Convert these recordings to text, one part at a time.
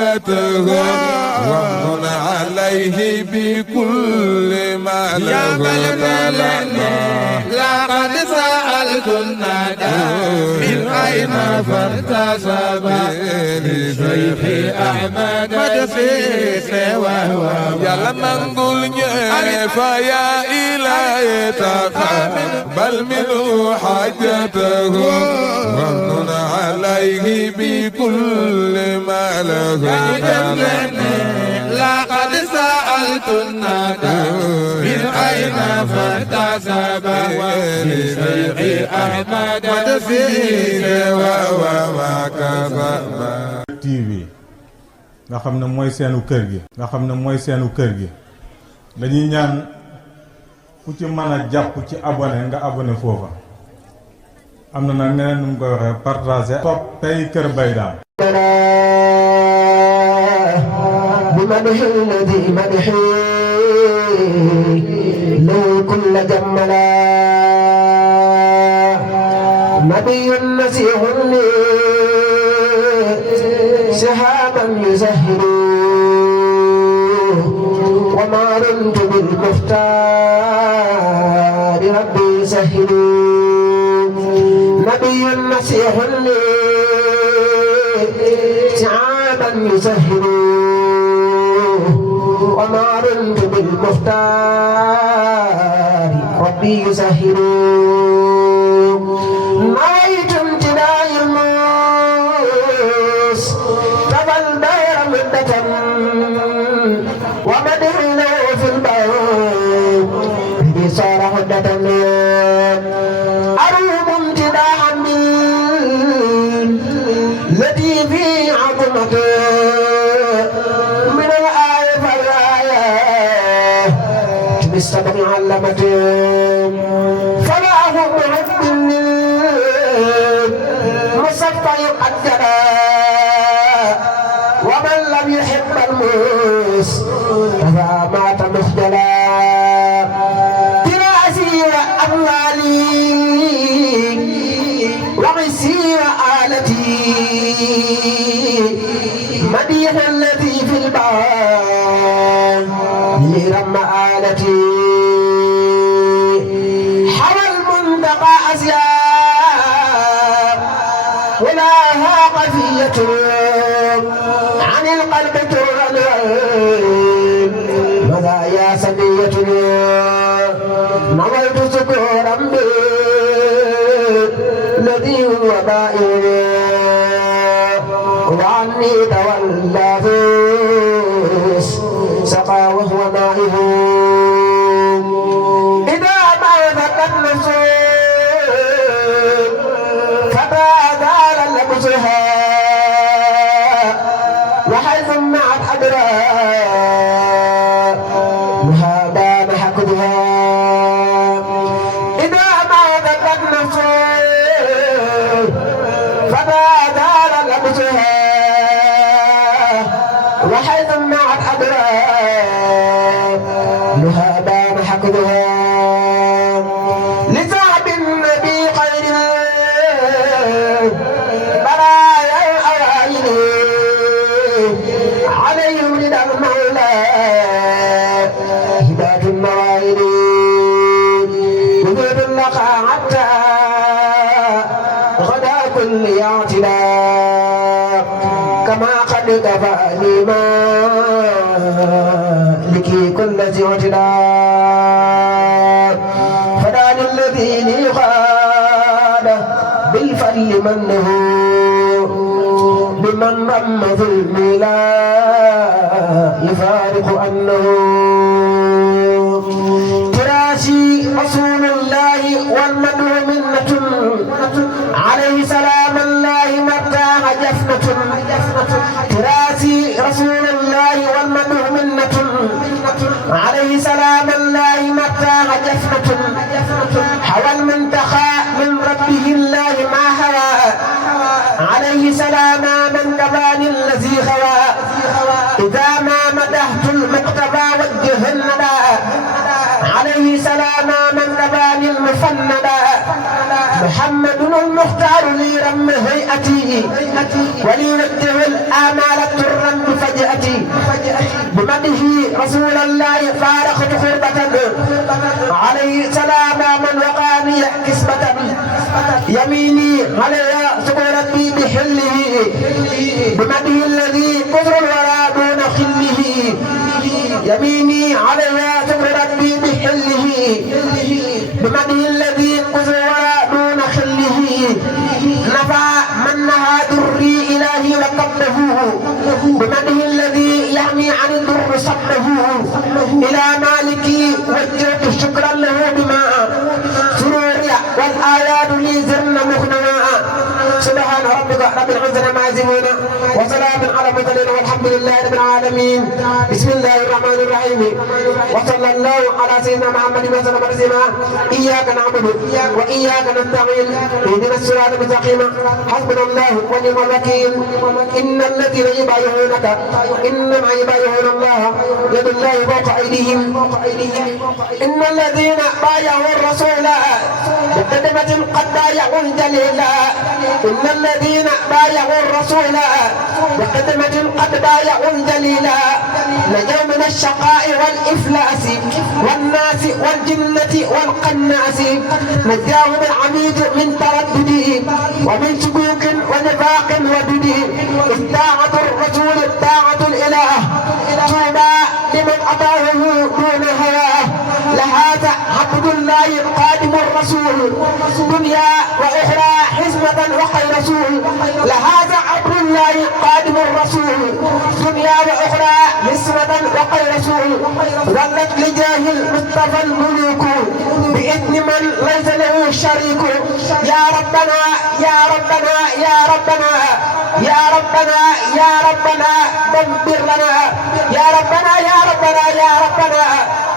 حاجته وامن عليه بكل ما له لقد سألت الندى من أين فارتسب لشيخ أحمد مدسيس وهو يلا منقول فيا إلهي تقبل منه حاجته وامن عليه بكل ما له لقد سألت الندى من أين فارتسب لشيخ أحمد مدسيس وهو TV nga xam ne mooy seenu kër gi dañuy ñaan ku ci mën a jàpp ci abonné nga abonné foofa am na nag neneen nu mu koy waxee partagé toppay Kër Mbaye Dame بمدح الذي مدحي له كل جملا نبي نسيح لي سحابا يزهر وما رمت بالمختار ربي يسهر نبي نسيح لي سحابا يزهر وما رمت بالمختار ربي يسهر نويت امتداء الموس تبى البير مدة ومدحنا في البير به صار هدة أروم امتداء التي في عظمته بالسبب علمتهم فلا هم محب مصفى يقدر ومن لم يحب الموس فمات مخجلا دراسي وأموالي وغسي وآلتي مديح الذي في البار يرم آلتي حوى المنتقى أسياب ولاها قفية عن القلب ترن مزايا سنية نظرت سكورا الذي هو بائر وعني تولى سقى وهو نائه إذا ما ذكت نفسه فتاذال لبسها وحيث معت أدراء مهابان حقدها إذا ما ذكت نفسه فتاذال لبسها وحيث معت أدراء مهابان حقدها لصاحب النبي خير برايا الأوائل عليهم ندى المولى هداة النوائل وجود اللقاء حتى غدا كل اعتداء كما قد كفاني ما لكي كل ذي اعتداء فدان الذي لي قاد بالفضل منه بمن رم ظلمي لا يفارق أنه تراشي رسول الله والمدعو منة عليه سلام الله مرتاح جفنة تراشي رسول الله والمدعو منة عليه سلام الله مرتاح جفنة حوى المنتخى من ربه الله ما هوى عليه سلام من كفاني الذي خوى إذا ما مدحت المقتبى وجه الندى عليه سلام من كفاني المفندى محمد المختار لي رم هيئتي وليوجه الآمال ترا رسول الله فارقت خربة عليه سلام من وقاني كسبة يميني عليها سكر ربي بحله بمده الذي كثر الورى دون خله يميني عليها سكر ربي بحله بمده الذي كثر الورى دون خله نفى منها دري إلهي وقبله بمده الذي يحمي عن الضر صبه إلى مالكي وجهت شكرا له بما سروري والآيات لي زرن مغنما سبحان ربك رب العزة ما يصفون وسلام على المرسلين والحمد لله رب العالمين بسم الله الرحمن الرحيم وصلى الله على سيدنا محمد وسلم تسليما إياك نعبد وإياك نستعين اهدنا الصراط المستقيم حسبنا الله ونعم الوكيل إن الذين يبايعونك إنما يبايعون الله يد الله فوق أيديهم إن الذين بايعوا الرسول بكلمة قد بايعوا الجليل إن الذين بايعوا الرسول بكلمة قد بايعوا الجليل نجوا من الشقاء والإفلاس والناس والجنة والقناس نجاهم العميد من تردد ومن شكوك ونفاق ودد طاعة الرسول طاعة الإله توبى لمن أطاعه دون هواه لهذا عبد الله قادم الرسول دنيا وأخرى حزمة وخير رسول لهذا عبد الله قادم الرسول دنيا وأخرى حزمة وخير رسول ولت لجاه المصطفى الملوك بإذن من ليس له شريك يا ربنا يا ربنا يا ربنا يا ربنا يا ربنا دبر لنا يا ربنا يا ربنا يا ربنا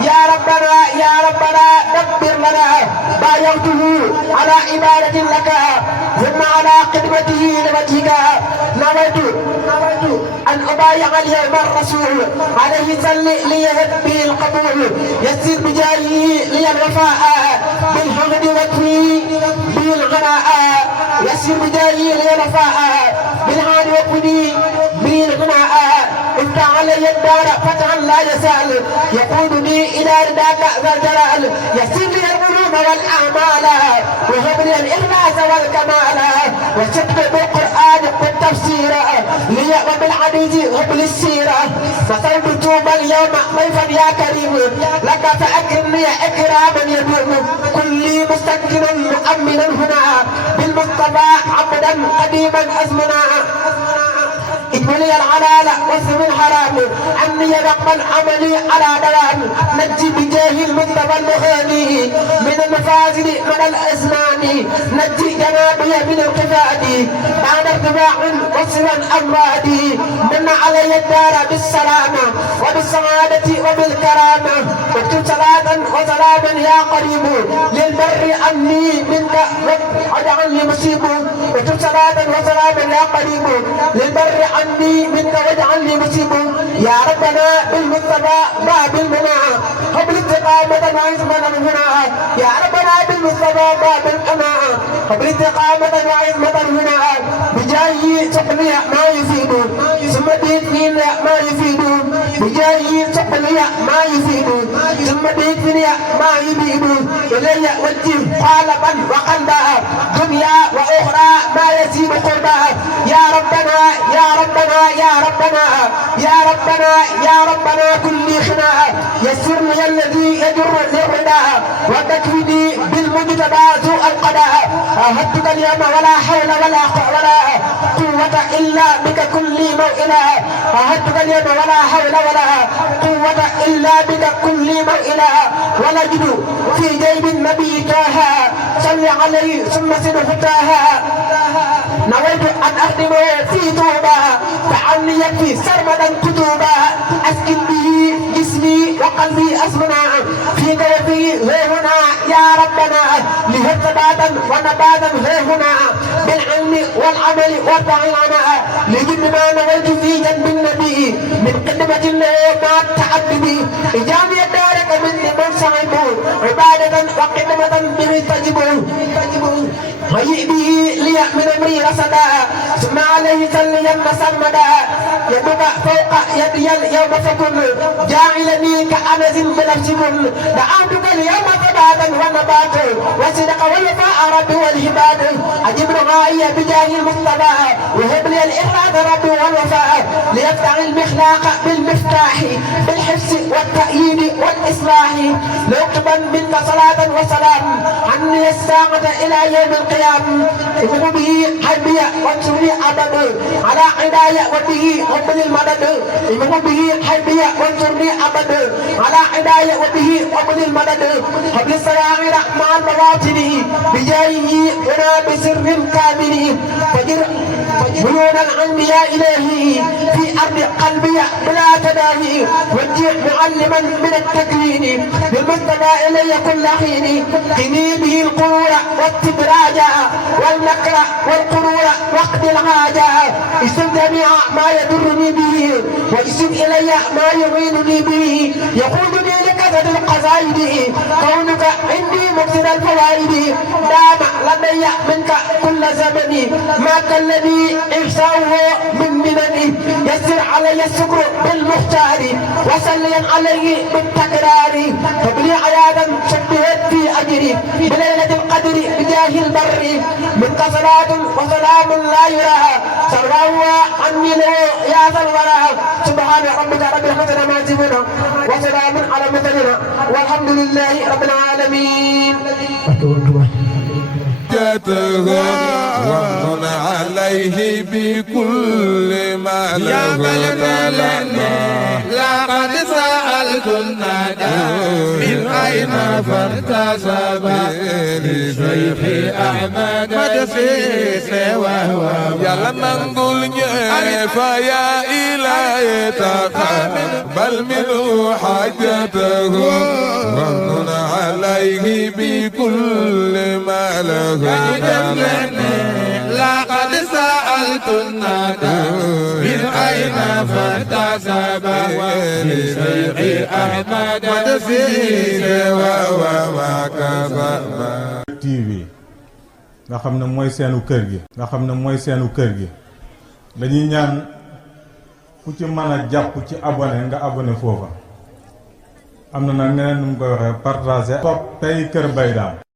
يا ربنا يا ربنا دبر لنا بايعته على عبادة لك ثم على خدمته لوجهك نويت أن أبايع اليوم الرسول عليه صل ليهب به القبول يسر بجاهه لي الوفاء بالحمد وكفي به الغناء يسر بجاهه لي الوفاء بالحمد وكفي به الغناء افتح علي الدار فتحا لا يسأل يقودني إلى رداك ذا الجلال يسر لي القلوب والأعمال وهب لي الإخلاص والكمال وشد بالقرآن والتفسير لي وبالحديث هب لي السيرة فصلت توبا اليوم ضيفا يا كريم لك فأكرمني إكراما يدوم كلي مستكنا مؤمنا هنا بالمصطفى عبدا قديما أزمنا اجملي الحلال واسم الحرام عني رقم عملي على دوام نجي بجاه المصطفى المغني من المفاسد من الاسنان نجي جنابي من القفاد بعد ارتفاع وصلا امرادي من علي الدار بالسلامه وبالسعاده وبالكرامه اكتب صلاه وسلاما يا قريب للبر عني منك واجعلني مصيب اكتب صلاه وسلاما يا قريب للبر عني منك واجعلني مصيب يا ربنا بالمصطفى باب المنى قبل استقامة وعزمة هنا يا ربنا بالمصطفى باب الأمى قبل استقامة وعزمة هنا بجاهي سقني ما يفيد ثم ديتني ما يفيد بجاهي سقني ما يفيد ثم ديتني ما يفيد إلي وجه قالبا وقلبا دنيا وأخرى ما يزيد قربا يا ربنا يا ربنا يا ربنا يا ربنا يا ربنا كل خناء يسر لي الذي يجر للرداء وتكفيني بالمجتبى سوء القضاء عهدتك اليوم ولا حول ولا قوة إلا بك كل موئلا عهدتك اليوم ولا حول ولا قوة إلا بك كل موئلا ولجد في جيب النبي تاها صل عليه ثم سن فتاها نويت أن أخدم في توبة فعني يكفي سرمدا كتوبا أسكن به جسمي وقلبي أسمنا في قلبي هنا يا ربنا لهب ثباتا ونباتا هنا بالعلم والعمل والطعام لجد ما نويت في جنب النبي من قدمة الله مع التعبد إجابي دارك من صعبوا عبادة وقدمة به تجبوا هيئ به لي من أمري رصدا ثم عليه سليا سرمدا يدك فوق يدي اليوم فكن جاعلني كأنز بنفس دعوتك اليوم ثباتا ونبات وصدق والوفاء ربي والهباد أجب رغائي بجاه المصطفى وهب لي الإخلاص ربي والوفاء ليفتح المخلاق بالمفتاح بالحفظ والتأييد والإصلاح لأكتبا منك صلاة وسلام عني الساعة إلى يوم القيام إذن به حبي وانصرني أبدا على عداية وبه رب المدد إذن به حبي وانصرني أبدا على عداية وبه رب المدد قبل السراغر مع المواطن بجاهه هنا بسر كامل فجر بيون الأنبياء إلهي في أرض قلبي بلا تداهي وجه معلما من التكوين بالمصطفى إلي كل حين قني به القرور والتدراج والنكر والقرور وقت الحاجة اسم جميع ما يضرني به واسم إلي ما يعينني به يقودني لكثرة القصائد كونك عندي مقصد الفوائد دام لدي منك كل زمن ما كالذي إحساؤه من منني يسر علي الشكر بالمختار وسليا عليه بالتكرار فبلي عيادا شبهت في أجري بليلة القدر بجاه البر منك صلاة وسلام لا يرى سروا عني له يا ذا الورى سبحان ربك رب العزة عما يصفون وسلام على المرسلين والحمد لله رب العالمين. ومن عليه بكل ما له لقد سألت الندى من أين فارتسب لشيخ أحمد مدسيس وهو يلا نقول فيا إلهي تقبل منه حاجته ومن عليه بكل ما له لقد سألت الندى من أين فارتسب لشيخ أحمد مدسيس وهو TV nga xam ne mooy seenu kër gi dañuy ñaan ku ci mën a jàpp ci abonné nga abonné foofa am na nag neneen nu mu koy waxee partager topp tey Kër Mbaye Dame